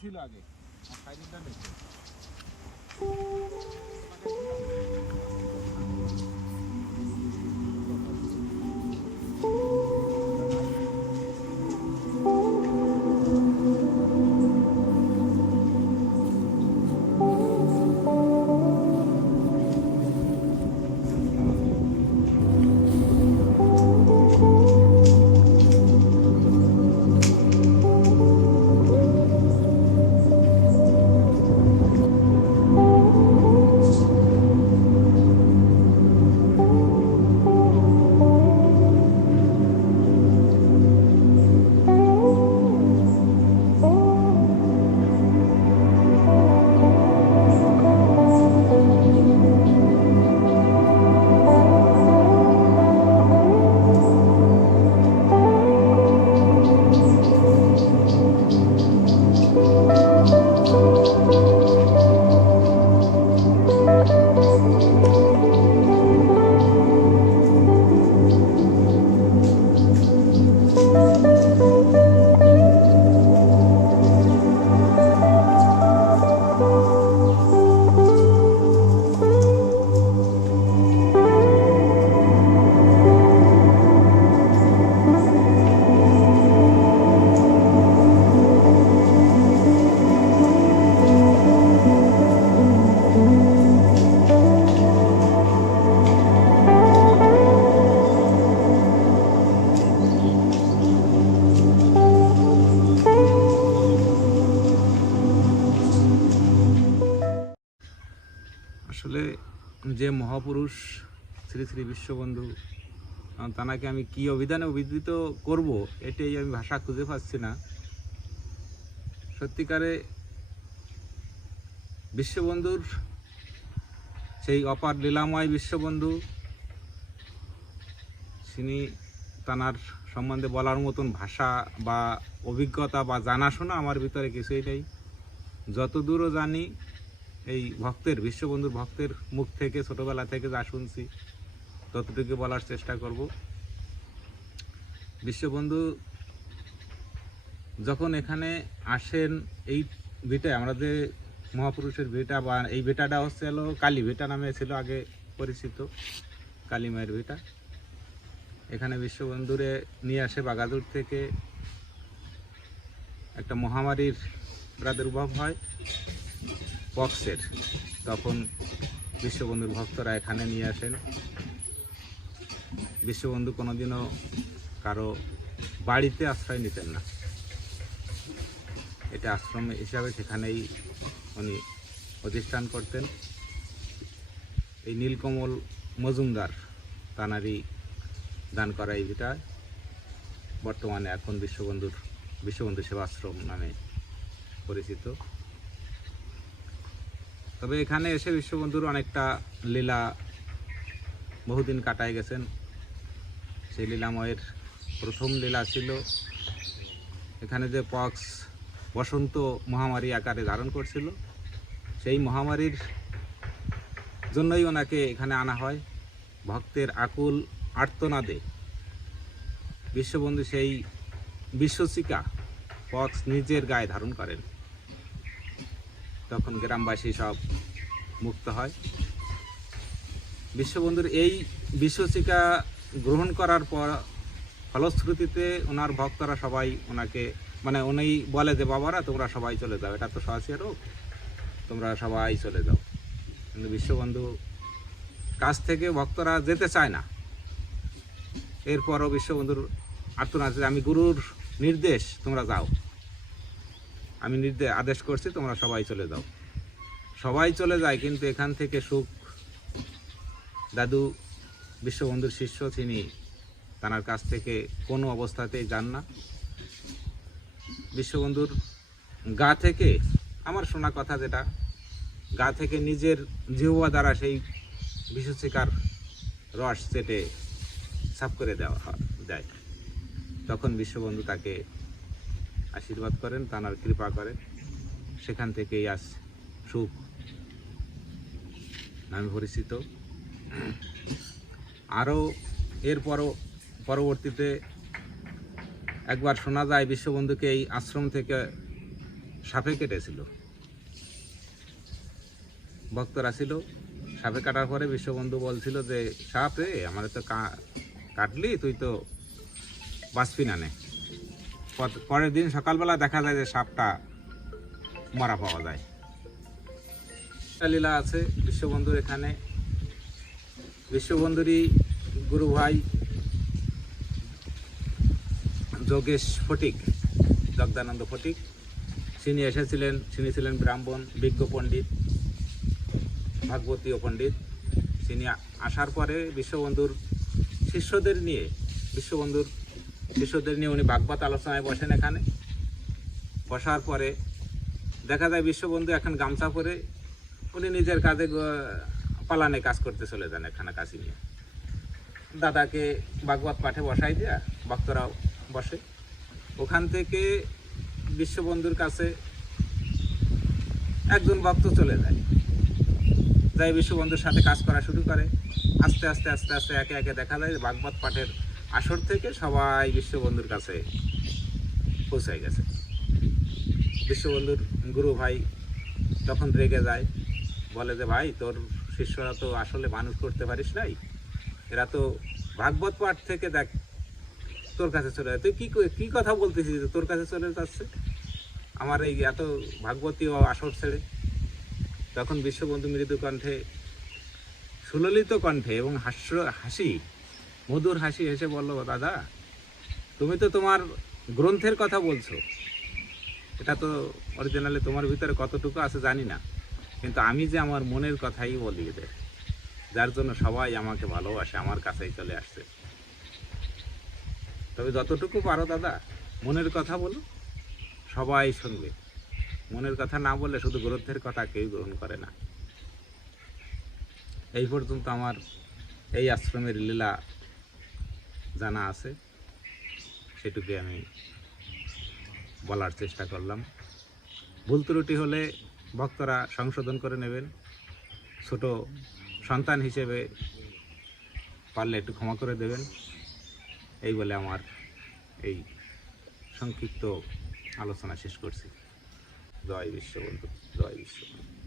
ছিল আগে আর সাইডেরটা আসলে যে মহাপুরুষ শ্রী শ্রী বিশ্ববন্ধু তানাকে আমি কি অভিধানে অভিহিত করব, এটাই আমি ভাষা খুঁজে পাচ্ছি না। সত্যিকারে বিশ্ববন্ধুর সেই অপার লীলাময় বিশ্ববন্ধু তিনি তানার সম্বন্ধে বলার মতন ভাষা বা অভিজ্ঞতা বা জানাশোনা আমার ভিতরে কিছুই নেই। যতদূরও জানি এই ভক্তের, বিশ্ববন্ধুর ভক্তের মুখ থেকে, ছোটবেলা থেকে যা শুনছি, ততটুকু বলার চেষ্টা করব। বিশ্ববন্ধু যখন এখানে আসেন, এই ভিটায়, আমরা যে মহাপুরুষের ভিটা বা এই ভিটাটা হচ্ছে হলো কালী ভিটা নামে ছিল আগে পরিচিত, কালী মায়ের ভিটা। এখানে বিশ্ববন্ধুরে নিয়ে আসে বাগাদুর থেকে। একটা মহামারীর প্রাদুর্ভাব হয়। পক্সের তখন বিশ্ববন্ধুর ভক্তরা এখানে নিয়ে আসেন। বিশ্ববন্ধু কোনোদিনও কারও বাড়িতে আশ্রয় নিতেন না। এটা আশ্রম হিসাবে সেখানেই উনি প্রতিষ্ঠান করতেন। এই নীলকমল মজুমদার, তানারই দান করা এই বর্তমানে এখন বিশ্ববন্ধুর, বিশ্ববন্ধু সেবাশ্রম নামে পরিচিত। তবে এখানে এসে বিশ্ববন্ধুর অনেকটা লীলা বহুদিন কাটায় গেছেন। সেই লীলাময়ের প্রথম লীলা ছিল এখানে যে পক্স বসন্ত মহামারী আকারে ধারণ করছিল, সেই মহামারীর জন্যই ওনাকে এখানে আনা হয়। ভক্তের আকুল আর্তনাদে বিশ্ববন্ধু সেই বিশ্বচিকা পক্স নিজের গায়ে ধারণ করেন। তখন গ্রামবাসী সব মুক্ত হয়। বিশ্ববন্ধুর এই বিশ্বচিকা গ্রহণ করার পর ফলশ্রুতিতে ওনার ভক্তরা সবাই ওনাকে মানে উনি বলে যে, বাবারা, তোমরা সবাই চলে যাও, এটা তো সহসিয়া রোগ। তোমরা সবাই চলে যাও। কিন্তু বিশ্ববন্ধু কাছ থেকে ভক্তরা যেতে চায় না। এরপরও বিশ্ববন্ধুর আর্তনাদ যে, আমি গুরুর নির্দেশ, তোমরা যাও। আমি নির্দেশ আদেশ করছি, তোমরা সবাই চলে যাও। সবাই চলে যায়, কিন্তু এখান থেকে সুখ। দাদু, বিশ্ববন্ধুর শিষ্য তিনি তার কাছ থেকে কোনো অবস্থাতেই যান না। বিশ্ববন্ধুর গা থেকে, আমার শোনা কথা যেটা, গা থেকে নিজের জিহ্বা দ্বারা সেই বিশ্বশিকার রস চেটে সাফ করে দেওয়া যায়। তখন বিশ্ববন্ধু তাকে আশীর্বাদ করেন তানার কৃপা করেন। সেখান থেকেই আজ সুখ নামে পরিচিত। আরও এরপরও পরবর্তীতে একবার শোনা যায়, বিশ্ববন্ধুকে এই আশ্রম থেকে সাপে কেটেছিল। ভক্তরা ছিল, সাপে কাটার পরে বিশ্ববন্ধু বলছিল যে, সাপ রে আমার তো কাটলি, তুই তো বাঁচবি না নে। পর- পরের দিন সকালবেলা দেখা যায় যে সাপটা মারা পাওয়া যায়। লীলা আছে, বিশ্ববন্ধুর এখানে। বিশ্ববন্ধুরই গুরু ভাই যোগেশ ফটিক জগদানন্দ ফটিক। তিনি এসেছিলেন, তিনি ছিলেন ব্রাহ্মণ, বিজ্ঞ পণ্ডিত, ভাগবতীয় পণ্ডিত। তিনি আসার পরে বিশ্ববন্ধুর শিষ্যদের নিয়ে, বিশ্ববন্ধুর শিষ্যদের নিয়ে উনি ভাগবত আলোচনায় বসেন এখানে। বসার পরে দেখা যায় বিশ্ববন্ধু এখন গামছা পরে উনি নিজের কাজে পালানে কাজ করতে চলে যান এখানে কাশি নিয়ে দাদাকে ভাগবত পাঠে বসাই দেয়া ভক্তরাও বসে। ওখান থেকে বিশ্ববন্ধুর কাছে একজন ভক্ত চলে যায়। যাই বিশ্ববন্ধুর সাথে কাজ করা শুরু করে। আস্তে আস্তে আস্তে আস্তে একে একে দেখা যায় যে ভাগবত পাঠের আসর থেকে সবাই বিশ্ববন্ধুর কাছে পৌঁছায় গেছে। বিশ্ববন্ধুর গুরু ভাই তখন রেগে যায়, বলে যে, ভাই, তোর শিষ্যরা তো আসলে মানুষ করতে পারিস নাই। এরা তো ভাগবত পাঠ থেকে দেখ, তোর কাছে চলে যায়। তুই কি ক- কথা বলতেছিস যে, তোর কাছে চলে যাচ্ছে? আমার এই এত ভাগবতীয় আসর ছেড়ে। তখন বিশ্ববন্ধু মৃদু কণ্ঠে, সুললিত কণ্ঠে এবং হাস্য হাসি মধুর হাসি হেসে বলল, দাদা, তুমি তো তোমার গ্রন্থের কথা বলছো। এটা তো অরিজিনালি তোমার ভিতরে কতটুকু আছে জানি না। কিন্তু আমি যে আমার মনের কথাই বলি এদের, যার জন্য সবাই আমাকে ভালোবাসে, আমার কাছেই চলে আসছে। তবে যতটুকু পারো দাদা, মনের কথা বলো, সবাই শুনবে। মনের কথা না বললে শুধু গ্রন্থের কথা কেউ গ্রহণ করে না। এই পর্যন্ত আমার এই আশ্রমের লীলা জানা আছে, সেটুকুই আমি বলার চেষ্টা করলাম। ভুল ত্রুটি হলে ভক্তরা সংশোধন করে নেবেন। ছোট সন্তান হিসেবে পারলে একটু ক্ষমা করে দেবেন। এই বলে আমার এই সংক্ষিপ্ত আলোচনা শেষ করছি। জয় বিশ্ববন্ধু জয় বিশ্ববন্ধু